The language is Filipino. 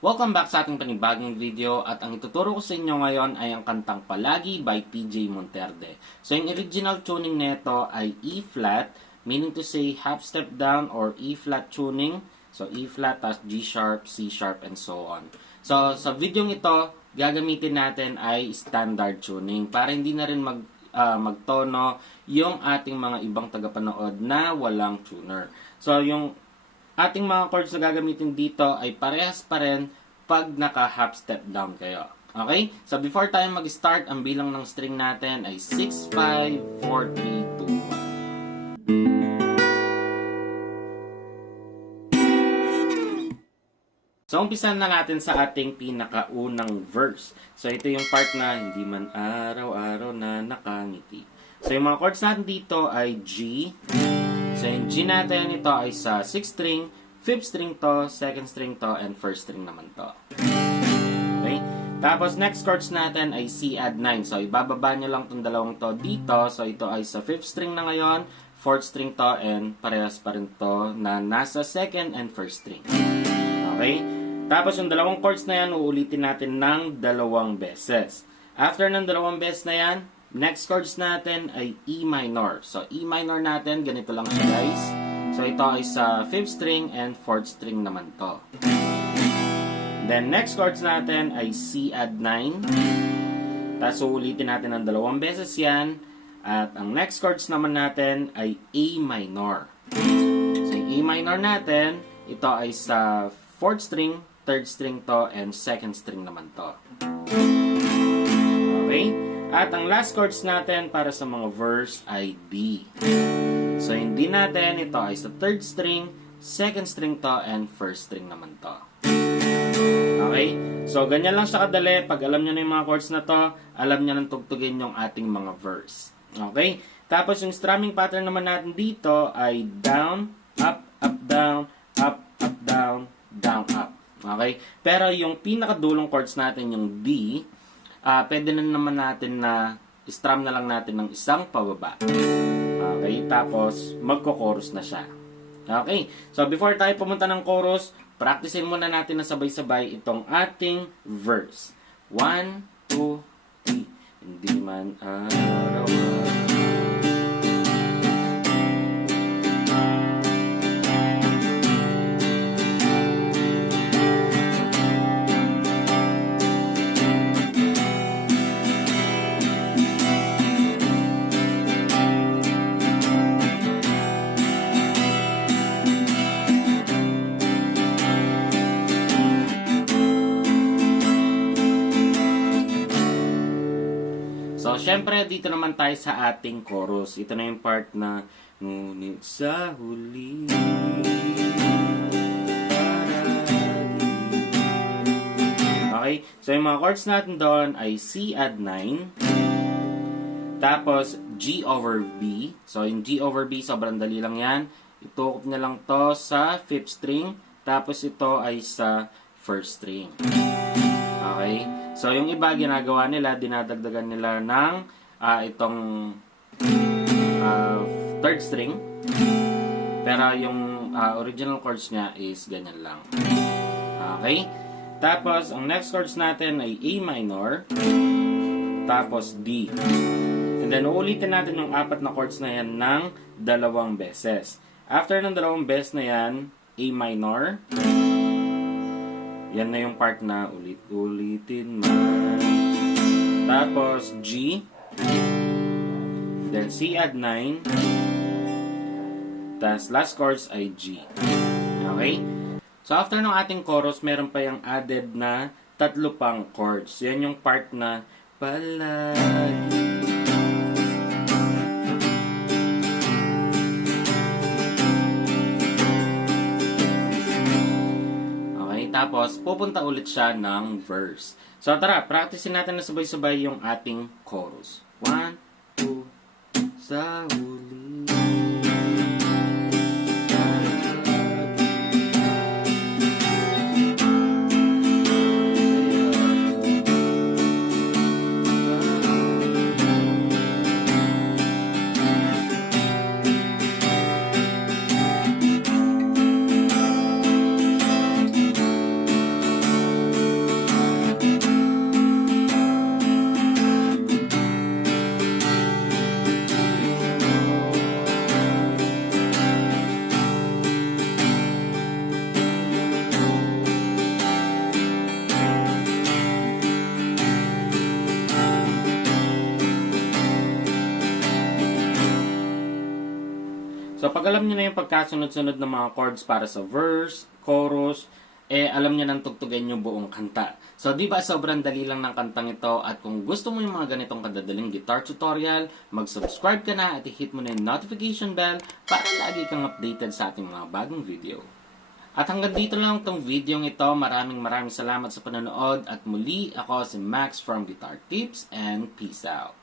Welcome back sa ating panibagong video at ang ituturo ko sa inyo ngayon ay ang kantang Palagi by PJ Monterde. So yung original tuning nito ay E-flat, meaning to say half step down or E-flat tuning. So E-flat, tas G-sharp, C-sharp, and so on. So sa video ito, gagamitin natin ay standard tuning para hindi na rin magtono yung ating mga ibang tagapanood na walang tuner. So yung ating mga chords na gagamitin dito ay parehas pa rin pag naka half step down kayo. Okay? So before tayo mag-start, ang bilang ng string natin ay 6, 5, 4, 3, 2, 1. So umpisan na natin sa ating pinakaunang verse. So ito yung part na hindi man araw-araw na nakangiti. So yung mga chords natin dito ay G. So yung G natin, ito ay sa 6th string, 5th string to, 2nd string to, and 1st string naman to. Okay? Tapos next chords natin ay C add 9. So ibababa nyo lang itong dalawang to dito. So ito ay sa 5th string na ngayon, 4th string to, and parehas pa rin to na nasa 2nd and 1st string. Okay? Tapos yung dalawang chords na yan, uulitin natin ng dalawang beses. After ng dalawang beses na yan, next chords natin ay E minor. So, E minor natin, ganito lang siya guys. So, ito ay sa 5th string and 4th string naman to. Then, next chords natin ay C add 9. Tapos, uulitin natin ng dalawang beses yan. At ang next chords naman natin ay A minor. So, yung A minor natin, ito ay sa 4th string, 3rd string to, and 2nd string naman to. Okay? At ang last chords natin para sa mga verse ay D. So, yung D natin, ito ay sa 3rd string, 2nd string to, and 1st string naman to. Okay? So, ganyan lang siya kadali. Pag alam nyo na yung mga chords na to, alam nyo nang tugtugin yung ating mga verse. Okay? Tapos, yung strumming pattern naman natin dito ay down, up, up, down, up, up, down, down, up. Okay? Pero yung pinakadulong chords natin, yung D, pwede na naman natin na strum na lang natin ng isang pababa. Okay, tapos magko-chorus na siya. Okay, so before tayo pumunta ng chorus, practicein muna natin na sabay-sabay itong ating verse. 1, 2, 3. Hindi man araw-araw. So, syempre, dito naman tayo sa ating chorus. Ito na yung part na, ngunit sa huli, okay? So, yung mga chords natin doon ay C add 9. Tapos, G over B. So, yung G over B, sobrang dali lang yan. Itukot na lang to sa 5th string. Tapos, ito ay sa 1st string. Okay? So, yung iba, ginagawa nila, dinadagdagan nila ng itong 3rd string. Pero yung original chords niya is ganyan lang. Okay? Tapos, ang next chords natin ay A minor. Tapos, D. And then, uulitin natin yung 4 na chords na yan ng 2 beses. After ng 2 beses na yan, A minor. Yan na yung part na ulit-ulitin man. Tapos, G. Then, C add 9. Tapos, last chords ay G. Okay? So, after ng ating chorus, meron pa yung added na 3 pang chords. Yan yung part na palagi. Tapos, pupunta ulit siya ng verse. So, tara, practicein natin na sabay-sabay yung ating chorus. 1, 2, sa huli. pag alam nyo na yung pagkasunod-sunod ng mga chords para sa verse, chorus, alam nyo nang tugtugin yung buong kanta. So, di ba sobrang dali lang ng kantang ito, at kung gusto mo yung mga ganitong kadadaling guitar tutorial, mag-subscribe ka na at i-hit mo na yung notification bell para lagi kang updated sa ating mga bagong video. At hanggang dito lang tong video ito. Maraming salamat sa panonood, at muli ako si Max from Guitar Tips, and peace out.